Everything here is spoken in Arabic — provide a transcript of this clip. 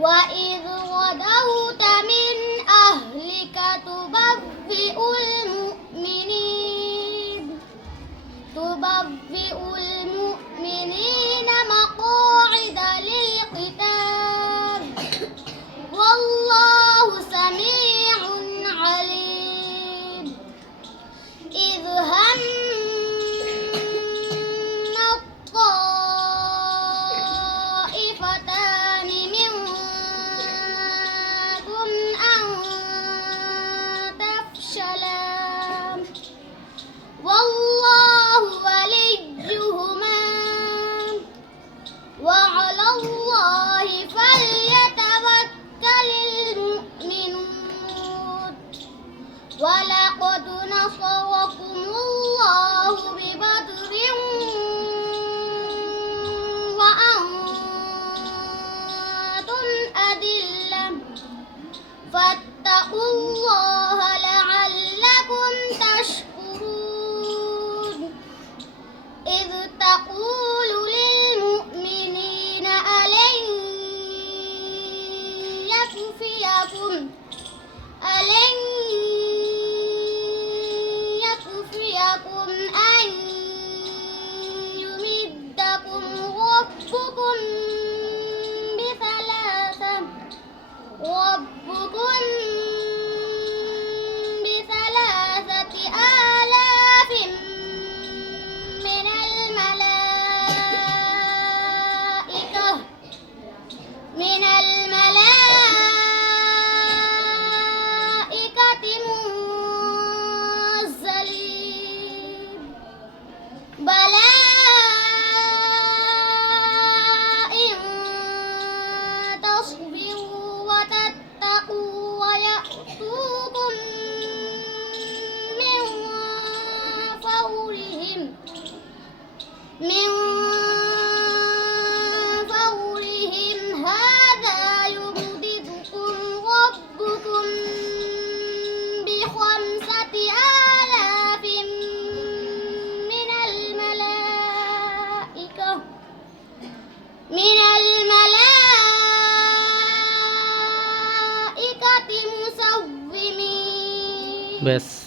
وإذ غدوت من أهلك تبوئ المؤمنين مقاعد للقتال والله سميع عليم إذ هم الطائفتان منكم أن تفشلا والله وليهما وعلى الله فليتوكل المؤمنون ولقد نصركم الله ببدر وأنتم أذلة فاتقوا الله لعلكم تشكرون إذ تقول للمؤمنين ألن يكفيكم أن يمدكم ربكم بثلاثة آلاف من الملائكة منزلين بلى إن تصبروا وتتقوا ويأتوكم من فورهم هذا يمددكم ربكم ب5 آلاف من الملائكة مسومين. بس